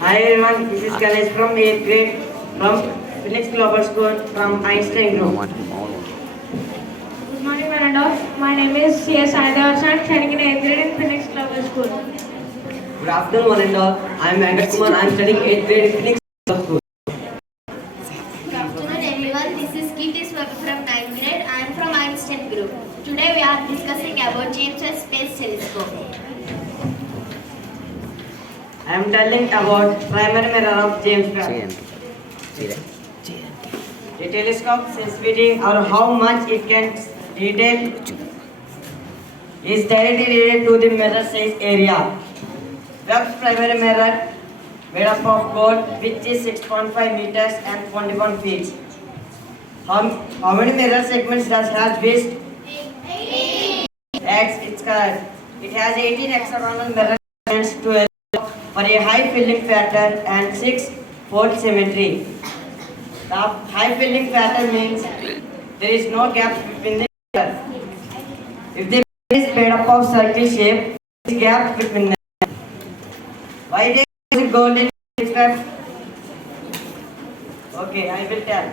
Hi everyone, this is Ganesh from 8th grade from Phoenix Global School from Einstein Group. Good morning, Manado. My name is C.S. Adarsan, studying in 8th grade in Phoenix Global School. Good afternoon, one and all. I am Venkat Kumar. I am studying 8th grade in Phoenix Global School. Good afternoon everyone, this is Kirti Swami from 9th grade. I am from Einstein Group. Today we are discussing about James Webb Space Telescope. I am telling about primary mirror of James Webb. The telescope sensitivity or how much it can detail is directly related to the mirror size area. Webb's primary mirror made up of gold which is 6.5 meters and 21 feet. How many mirror segments does has Wist? X, it's correct. It has 18 hexagonal mirror segments to for a high filling factor and 6 fold symmetry. The high filling factor means there is no gap between the mirror. If the mirror is made up of circle shape, there is gap between them. Why they use gold in Webb? Okay, I will tell.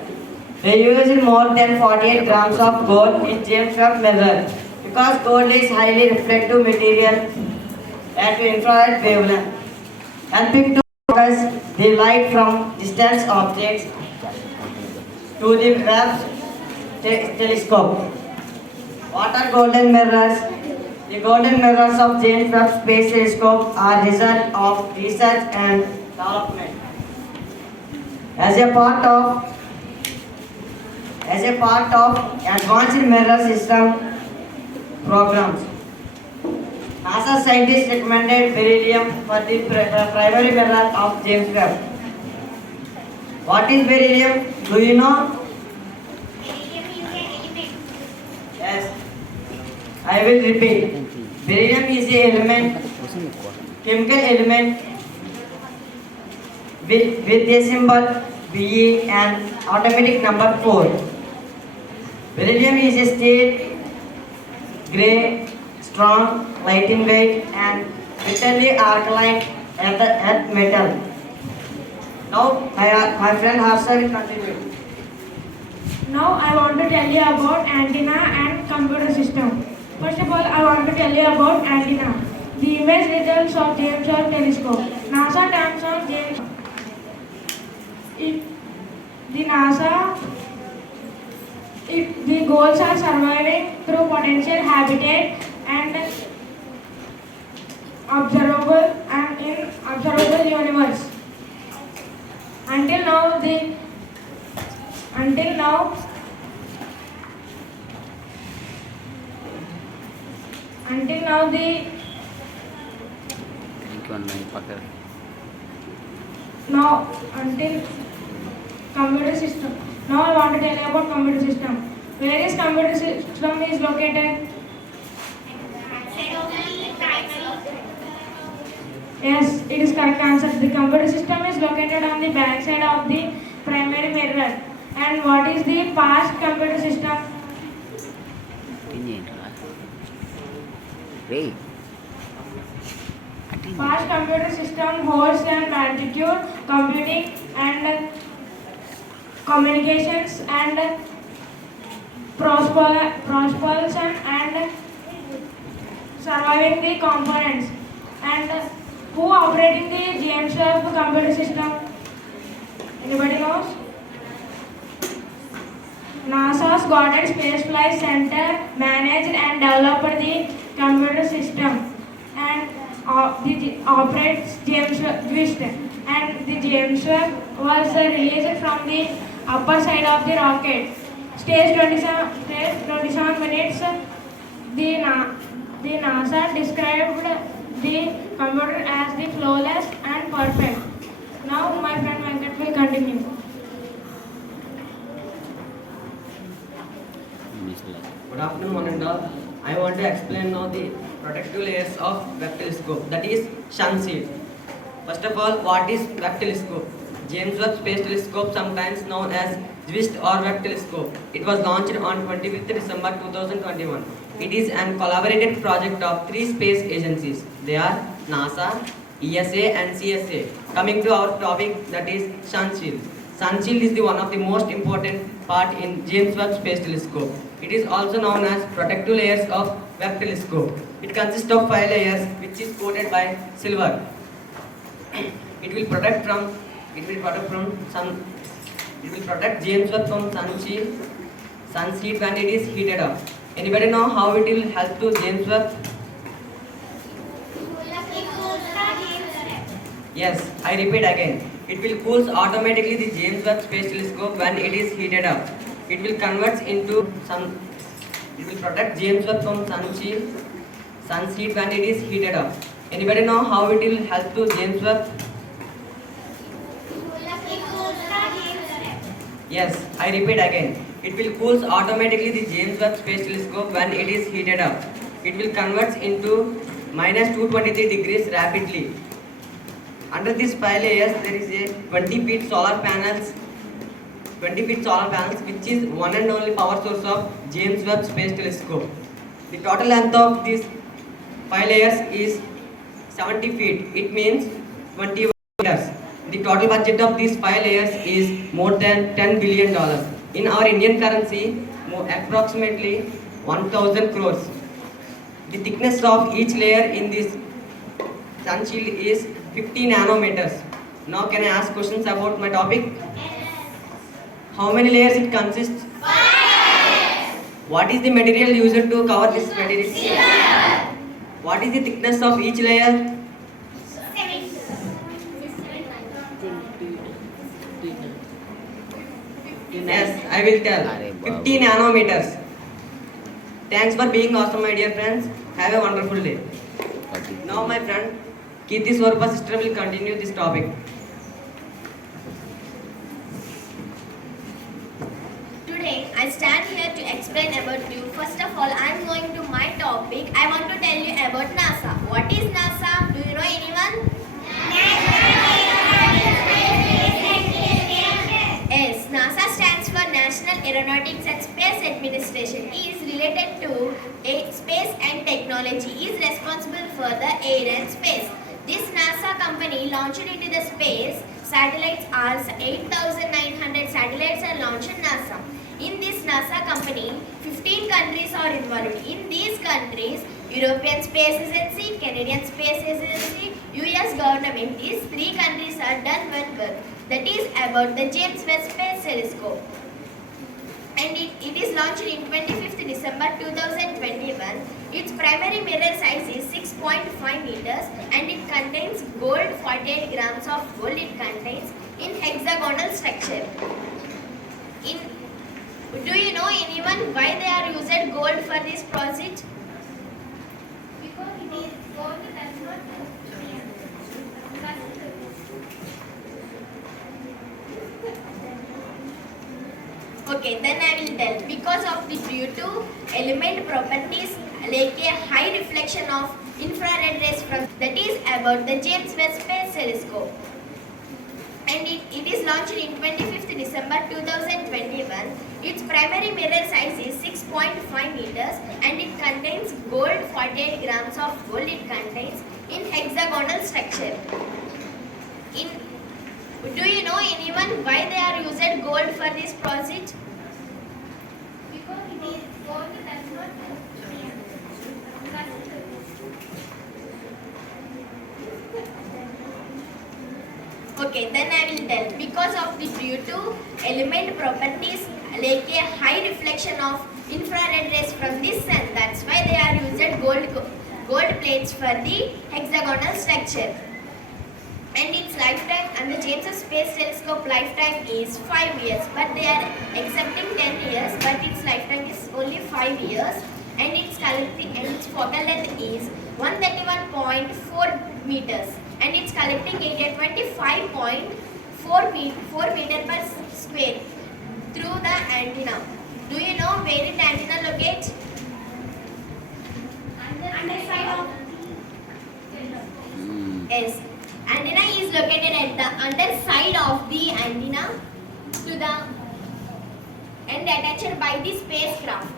They use more than 48 grams of gold in James Webb mirror because gold is highly reflective material at infrared wavelength, helping to focus the light from distant objects to the Webb's telescope. What are golden mirrors? The golden mirrors of James Webb Space Telescope are result of research and development. As a part of advanced mirror system programs, NASA scientists recommended beryllium for the primary mirror of James Webb. What is beryllium? Do you know? Yes. I will repeat. Beryllium is a chemical element with a symbol Be and atomic number 4. Beryllium is a steel, grey, strong, light in weight and bitterly alkaline earth metal. Now my friend Harsha will continue. Now I want to tell you about antenna and computer system. First of all, I want to tell you about antenna. The image results of James Webb Telescope. NASA terms of James. The goals are surviving through potential habitat and observable and in observable universe. Until now, the until computer system. Now I want to tell you about computer system. Where is computer system is located? Yes, it is correct answer. The computer system is located on the back side of the primary mirror. And what is the past computer system? Past computer system holds an altitude, computing and communications and propulsion and surviving the components. And who operating the James Webb computer system? Anybody knows? NASA's Goddard Space Flight Center managed and developed the computer system and operates James Webb twist. And the James Webb was released from the upper side of the rocket. Stage 27 minutes. The NASA described the computer as the flawless and perfect. Now my friend Venkat will continue. Good afternoon, one and all. I want to explain now the protective layers of Webb telescope, that is sun shield. First of all, what is Webb telescope? James Webb Space Telescope, sometimes known as JWST or Webb Telescope. It was launched on 25th December 2021. It is an collaborated project of 3 space agencies. They are NASA, ESA and CSA. Coming to our topic, that is sun shield. Sun shield is the one of the most important part in James Webb Space Telescope. It is also known as protective layers of Webb Telescope. It consists of 5 layers which is coated by silver. It will protect James Webb from sun shield when it is heated up. Anybody know how it will help to James Webb? Yes, I repeat again. It will cool automatically the James Webb Space Telescope when it is heated up. It will convert into sun. It will protect James Webb from sun shield when it is heated up. Anybody know how it will help to James Webb? Yes, I repeat again. It will cool automatically the James Webb Space Telescope when it is heated up. It will convert into minus 223 degrees rapidly. Under these 5 layers, there is a 20 feet solar panels which is one and only power source of James Webb Space Telescope. The total length of these 5 layers is 70 feet. It means 21 meters. The total budget of these 5 layers is more than $10 billion. In our Indian currency, approximately 1000 crores. The thickness of each layer in this sun shield is 50 nanometers. Now can I ask questions about my topic? How many layers it consists? 5. What is the material used to cover this material? Silver. What is the thickness of each layer? Yes, I will tell. 50 nanometers. Thanks for being awesome, my dear friends. Have a wonderful day. Now, my friend, Kirti Swarupa sister will continue this topic. Today, I stand here to explain about you. First of all, I am going to my topic. I want to tell you about NASA. What is NASA? Do you know anyone? Yes, NASA stands for National Aeronautics and Space Administration. Is related to space and technology. Is responsible for the air and space. This NASA company launched into the space. Satellites are 8,900 satellites are launched in NASA. In this NASA company, 15 countries are involved. In these countries, European Space Agency, Canadian Space Agency, US government, these 3 countries are done one work. That is about the James Webb Space Telescope. And it is launched in 25th December 2021. Its primary mirror size is 6.5 meters and it contains gold, 48 grams of gold it contains in hexagonal structure. Do you know anyone why they are used gold for this project? Because it is gold does not Okay, then I will tell. Because of the due to element properties like a high reflection of infrared rays from that is about the James Webb Space Telescope. And it is launched in 25th December 2021. Its primary mirror size is 6.5 meters and it contains gold, 48 grams of gold it contains in hexagonal structure. Do you know anyone why they are used gold for this project? Because it is gold does not Okay, then I will tell. Because of the due to element properties like a high reflection of infrared rays from this sun, that's why they are used gold plates for the hexagonal structure. And its lifetime and the James Webb Space Telescope lifetime is 5 years, but they are accepting 10 years, but its lifetime is only 5 years. And its focal length is 131.4 meters. And it's collecting area 25.4 meter per square through the antenna. Do you know where it antenna locates? Underside of Yes. Antenna is located at the underside of the antenna to the and attached by the spacecraft.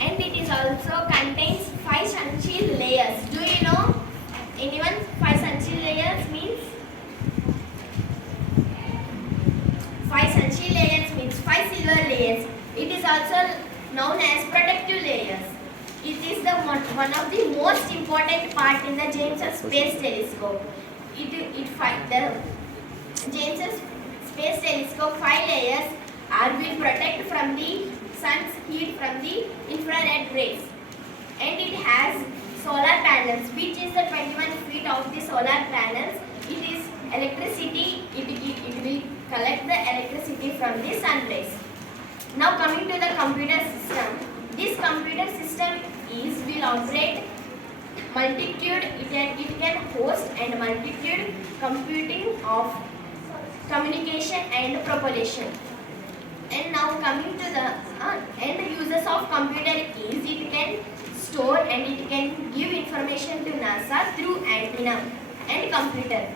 And it is also contains 5 sun shield layers. Do you know one of the most important part in the James Webb Space Telescope. The James Webb Space Telescope 5 layers will protect from the sun's heat from the infrared rays, and it has solar panels, which is the 21 feet of the solar panels. It is electricity. It will collect the electricity from the sun rays. Now coming to the computer system. This computer system will operate multitude. It can host and multitude computing of communication and propagation. And now coming to the end uses of computer is it can store and it can give information to NASA through antenna and computer.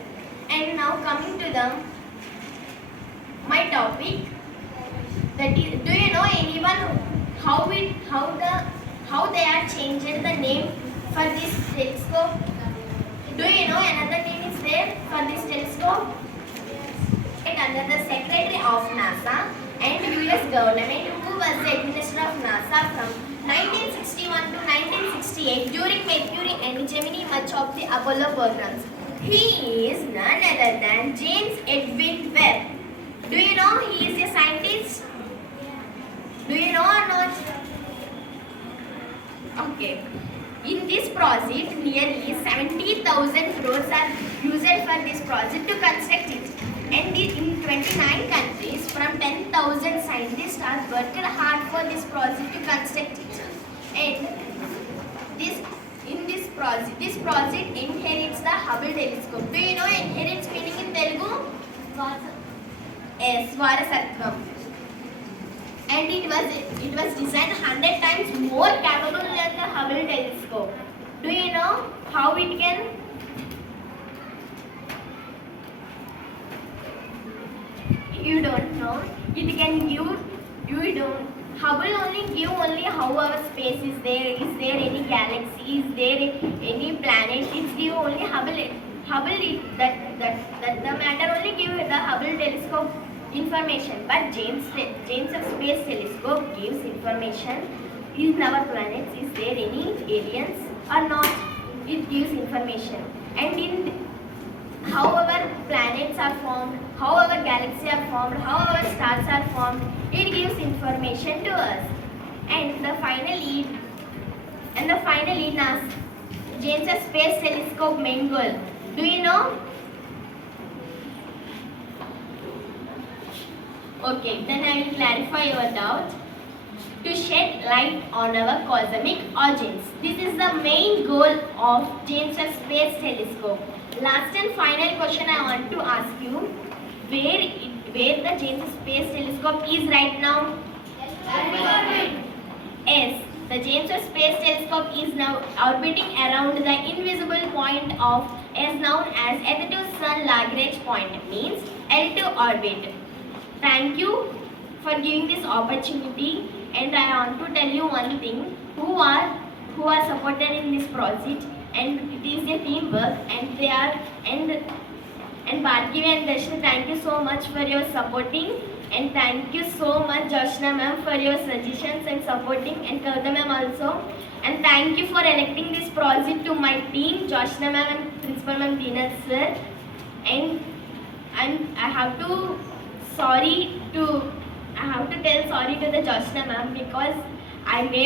And now coming to the my topic, that is, do you know anyone how they are changing the name for this telescope? Do you know another name is there for this telescope? And under the Secretary of NASA and US government, who was the administrator of NASA from 1961 to 1968 during Mercury and Gemini, much of the Apollo programs. He is none other than James Edwin Webb. Do you know he is a scientist? Do you know or not? Okay. In this project, nearly 70,000 crores are used for this project to construct it. And in 29 countries, from 10,000 scientists are worked hard for this project to construct it. And this project inherits the Hubble telescope. Do you know inherits meaning in Telugu? Yes, Varasatvam. And it was designed 100 times more capable than the Hubble telescope. Do you know how it can? You don't know. It can give. You don't. Hubble only give only how our space is there. Is there any galaxy? Is there any planet? It's give only Hubble. That the matter only give the Hubble telescope information, but James Webb Space Telescope gives information. In our planets, is there any aliens or not? It gives information. And in how our planets are formed, how our galaxies are formed, how our stars are formed, it gives information to us. And finally, NASA James Webb Space Telescope main goal. Do you know? Okay, then I will clarify your doubt. To shed light on our cosmic origins. This is the main goal of James Webb Space Telescope. Last and final question I want to ask you. Where the James Webb Space Telescope is right now? Yes, the James Webb Space Telescope is now orbiting around the invisible point is known as Earth to Sun Lagrange point, means L2 orbit. Thank you for giving this opportunity, and I want to tell you one thing: who are supported in this project, and it is a teamwork, and they are and Bhargavi and Darshana, thank you so much for your supporting, and thank you so much Joshna ma'am for your suggestions and supporting, and Kavita ma'am also, and thank you for electing this project to my team, Joshna ma'am and Principal ma'am Deenal sir, and I have to tell sorry to the Joshna ma'am because I made